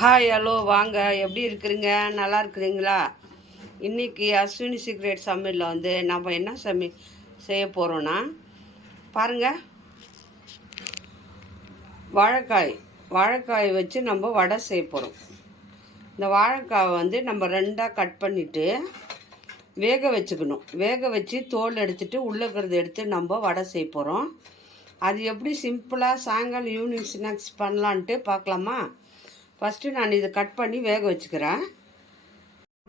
Hi hello வாங்க, எப்படி இருக்கிறீங்க? நல்லா இருக்கிறீங்களா? இன்றைக்கி அஸ்வினி சீக்ரெட் சமையலில் வந்து நம்ம என்ன செய்ய போகிறோன்னா பாருங்கள், வாழைக்காய் வச்சு நம்ம வடை செய்ய போகிறோம். இந்த வாழைக்காயை வந்து நம்ம ரெண்டாக கட் பண்ணிவிட்டு வேக வச்சுக்கணும். வேக வச்சு தோல் எடுத்துகிட்டு உள்ளே இருக்கிறத எடுத்து நம்ம வடை செய்ய போகிறோம். அது எப்படி சிம்பிளாக சாயங்காலம் ஈவினிங் ஸ்நாக்ஸ் பண்ணலான்ட்டு பார்க்கலாமா? ஃபஸ்ட்டு நான் இதை கட் பண்ணி வேக வச்சுக்கிறேன்.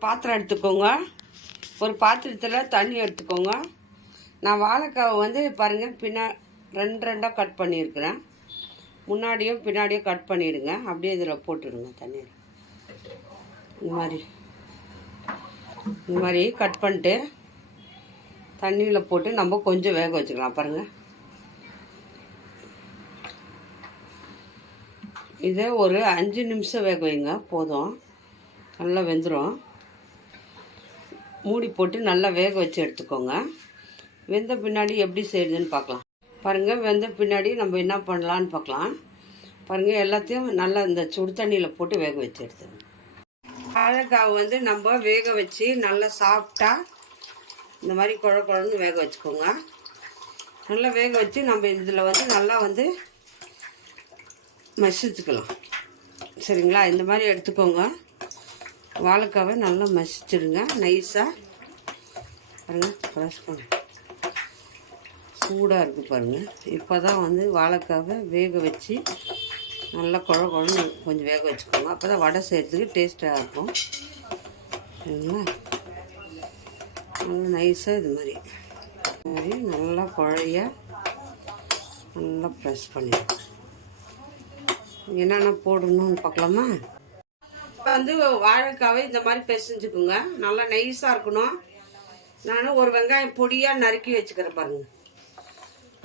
பாத்திரம் எடுத்துக்கோங்க. ஒரு பாத்திரத்தில் தண்ணி எடுத்துக்கோங்க. நான் வாழைக்காவை வந்து பாருங்கள், ரெண்டாக கட் பண்ணியிருக்கிறேன். முன்னாடியும் பின்னாடியும் கட் பண்ணிவிடுங்க. அப்படியே இதில் போட்டுடுங்க தண்ணியில். இந்த மாதிரி கட் பண்ணிட்டு தண்ணியில் போட்டு நம்ம கொஞ்சம் வேக வச்சுக்கலாம். பாருங்கள், இதை ஒரு 5 நிமிஷம் வேக வைங்க, போதும். நல்லா வெந்துடும். மூடி போட்டு நல்லா வேக வச்சு எடுத்துக்கோங்க. வெந்த பின்னாடி எப்படி செய்யுதுன்னு பார்க்கலாம். பாருங்கள், வெந்த பின்னாடி நம்ம என்ன பண்ணலான்னு பார்க்கலாம். பாருங்கள், எல்லாத்தையும் நல்லா இந்த சுடு தண்ணியில் போட்டு வேக வச்சு எடுத்துக்கோங்க. வாழைக்காய் வந்து நம்ம வேக வச்சு நல்லா சாஃப்டாக இந்த மாதிரி குழன்னு வேக வச்சுக்கோங்க. நல்லா வேக வச்சு நம்ம இதில் வந்து நல்லா வந்து மசிச்சுக்கலாம். சரிங்களா? இந்த மாதிரி எடுத்துக்கோங்க. வாழைக்காவை நல்லா மசிச்சிடுங்க நைஸாக. பாருங்கள், ப்ரெஸ் பண்ண சூடாக இருக்குது பாருங்கள். இப்போ தான் வந்து வாழைக்காவை வேக வச்சு நல்லா குழன்னு கொஞ்சம் வேக வச்சுக்கோங்க. அப்போ தான் வடை செய்கிறதுக்கு டேஸ்ட்டாக இருக்கும். சரிங்களா? நல்லா நைஸாக இது மாதிரி நல்லா குழைய நல்லா ப்ரெஸ் பண்ணிடுங்க. என்னென்ன போடணும்னு பார்க்கலாமா? இப்போ வந்து வாழைக்காவை இந்த மாதிரி பிசைஞ்சுக்குங்க. நல்லா நைஸாக இருக்கணும். நான் ஒரு வெங்காயம் பொடியாக நறுக்கி வச்சுக்கிறேன். பாருங்கள்,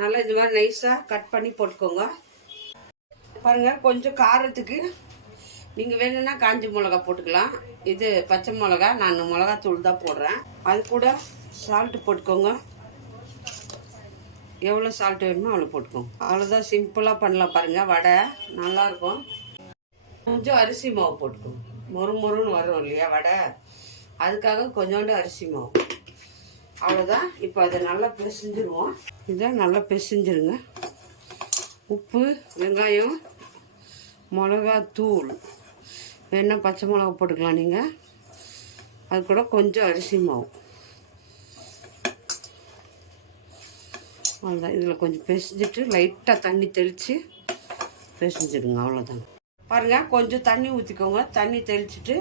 நல்லா இந்த மாதிரி நைஸாக கட் பண்ணி போட்டுக்கோங்க. பாருங்கள், கொஞ்சம் காரத்துக்கு நீங்கள் வேணும்னா காஞ்சி மிளகா போட்டுக்கலாம். இது பச்சை மிளகா, நான் மிளகாத்தூள் தான் போடுறேன். அது கூட சால்ட்டு போட்டுக்கோங்க. எவ்வளோ சால்ட் வேணுமோ அவ்வளோ போட்டுக்கோங்க. அவ்வளோதான், சிம்பிளாக பண்ணலாம். பாருங்கள், வடை நல்லாயிருக்கும். கொஞ்சம் அரிசி மாவு போட்டுக்கோங்க. மொறுன்னு வரும் இல்லையா வடை, அதுக்காக கொஞ்சோண்டு அரிசி மாவு. அவ்வளோதான். இப்போ அதை நல்லா பிசைஞ்சிருவோம். இதை நல்லா பிசைஞ்சிருங்க. உப்பு, வெங்காயம், மிளகாத்தூள், வேணால் பச்சை மிளகா போட்டுக்கலாம் நீங்கள். அது கூட கொஞ்சம் அரிசி மாவு. அவ்வளோதான். இதில் கொஞ்சம் பிசைஞ்சிட்டு லைட்டாக தண்ணி தெளித்து பிசைஞ்சிடுங்க. அவ்வளோதாங்க. பாருங்கள், கொஞ்சம் தண்ணி ஊற்றிக்கோங்க. தண்ணி தெளிச்சுட்டு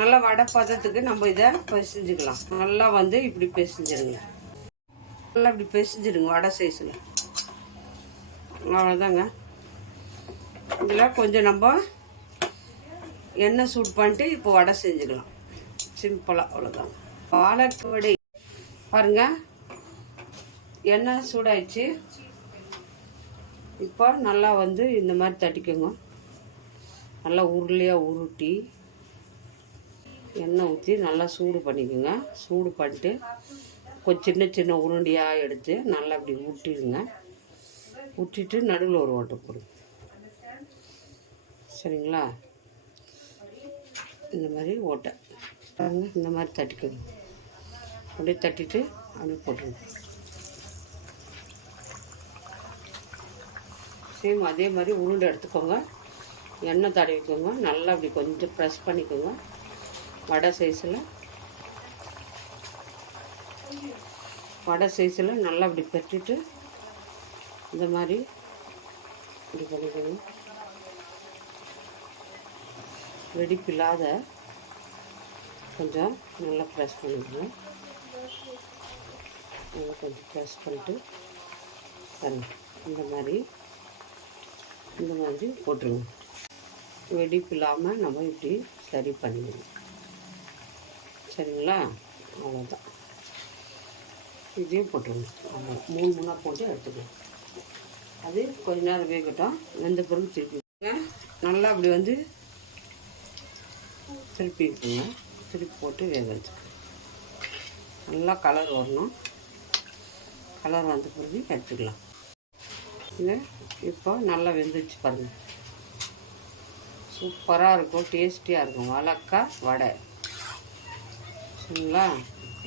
நல்லா வடை பதத்துக்கு நம்ம இதை பிசைஞ்சிக்கலாம். நல்லா வந்து இப்படி பிசைஞ்சிடுங்க. நல்லா இப்படி பிசைஞ்சிடுங்க வடை சைஸில். அவ்வளோதாங்க. இதில் கொஞ்சம் நம்ம எண்ணெய் சூட் பண்ணிட்டு இப்போ வடை செஞ்சுக்கலாம். சிம்பிளாக. அவ்வளோதாங்க. வாழைக்காய் வடை. பாருங்கள், எண்ணெய் சூடாயிடுச்சு. இப்போ நல்லா வந்து இந்த மாதிரி தட்டிக்கோங்க. நல்லா உருளையாக உருட்டி எண்ணெய் ஊற்றி நல்லா சூடு பண்ணிக்கோங்க. சூடு பண்ணிட்டு கொஞ்சம் சின்ன உருண்டையாக எடுத்து நல்லா அப்படி ஊட்டிடுங்க. ஊட்டிட்டு நடுவில் ஒரு ஓட்டை போடுங்க. சரிங்களா? இந்த மாதிரி ஓட்டை பாருங்கள், இந்த மாதிரி தட்டிக்கோங்க. அப்படியே தட்டிட்டு அப்படியே போட்டுருங்க. சேம் அதே மாதிரி உருண்டை எடுத்துக்கோங்க. எண்ணெய் தடவிக்கோங்க. நல்லா அப்படி கொஞ்சம் ப்ரெஸ் பண்ணிக்கோங்க. வடை சைஸில் நல்லா அப்படி பெற்றிட்டு இந்த மாதிரி இப்படி பண்ணிக்கோங்க. வெடிப்பில்லாத கொஞ்சம் நல்லா ப்ரெஸ் பண்ணிக்கோங்க. நல்லா கொஞ்சம் ப்ரெஸ் பண்ணிட்டு இந்த மாதிரி போட்டுருங்க. வெடிப்பு இல்லாமல் நம்ம இப்படி சரி பண்ணிடுங்க. சரிங்களா? அவ்வளோதான். இதையும் போட்டுருங்க. அவ்வளோ 3 போட்டு எடுத்துக்கலாம். அது கொஞ்ச நேரம் வேகட்டும். வெந்த பிறகு திருப்பிங்க. நல்லா அப்படி வந்து திருப்பி இருக்குங்க. திருப்பி போட்டு வேக வச்சுக்கோங்க. நல்லா கலர் வரணும். கலர் வந்த பிறகு எடுத்துக்கலாம். இது இப்போ நல்லா வெந்துச்சு பாருங்கள். சூப்பராக இருக்கும், டேஸ்டியாக இருக்கும் வாழைக்காய் வடை. சரிங்களா?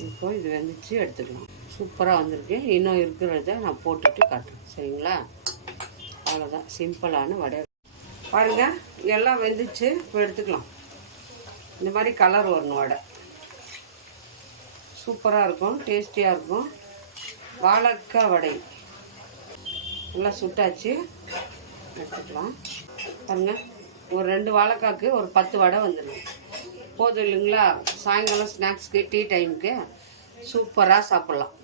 இப்போ இது வெந்துச்சு, எடுத்துக்கலாம். சூப்பராக வந்திருக்கு. இன்னும் இருக்கிறத நான் போட்டுட்டு காட்டுறேன். சரிங்களா? அவ்வளோதான், சிம்பிளான வடை. பாருங்கள், எல்லாம் வெந்துச்சு. இப்போ எடுத்துக்கலாம். இந்த மாதிரி கலர் வரணும் வடை. சூப்பராக இருக்கும், டேஸ்டியாக இருக்கும். வாழைக்காய் வடை நல்லா சுட்டாச்சு, எடுத்துக்கலாம். பாருங்கள், ஒரு 2 வாழைக்காய்க்கு ஒரு 10 வடை வந்துடும். போதும் இல்லைங்களா? சாயங்காலம் ஸ்நாக்ஸ்க்கு, டீ டைமுக்கு சூப்பராக சாப்பிட்லாம்.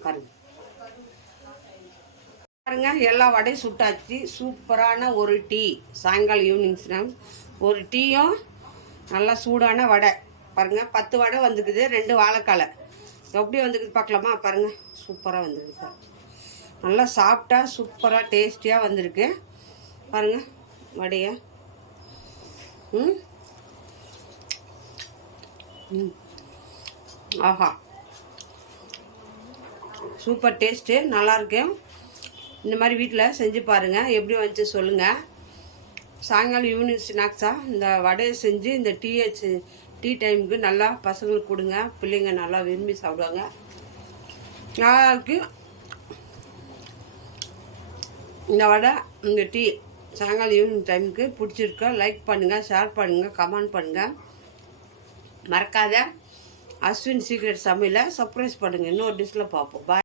பாருங்கள், எல்லா வடையும் சுட்டாச்சு. சூப்பரான ஒரு டீ, சாயங்காலம் ஈவினிங் ஸ்நாக்ஸ். ஒரு டீயும் நல்லா சூடான வடை. பாருங்கள், 10 வடை வந்துக்குது, 2 வாழைக்காலை. எப்படி வந்துக்குது பார்க்கலாமா? பாருங்கள், சூப்பராக வந்துருக்கு. நல்லா சாப்பிட்டா சூப்பராக டேஸ்டியாக வந்திருக்கு. பாருங்கள் வடையை. ஆஹா, சூப்பர் டேஸ்ட்டு, நல்லாயிருக்கு. இந்த மாதிரி வீட்டில் செஞ்சு பாருங்கள், எப்படி வந்துச்சு சொல்லுங்கள். சாயங்காலம் ஈவினிங் ஸ்நாக்ஸாக இந்த வடையை செஞ்சு இந்த டீ டைமுக்கு நல்லா பசங்களுக்கு கொடுங்க. பிள்ளைங்க நல்லா விரும்பி சாப்பிடுவாங்க. நல்லாயிருக்கு இந்த வடை, இந்த டீ. சாயங்காலம் ஈவினிங் டைமுக்கு பிடிச்சிருக்கா? லைக் பண்ணுங்கள், ஷேர் பண்ணுங்கள், கமெண்ட் பண்ணுங்கள். மறக்காத அஸ்வின் சீக்ரெட் சமையலை சர்ப்ரைஸ் பண்ணுங்கள். இன்னொரு டிஷ்ஷில் பார்ப்போம். பாய்.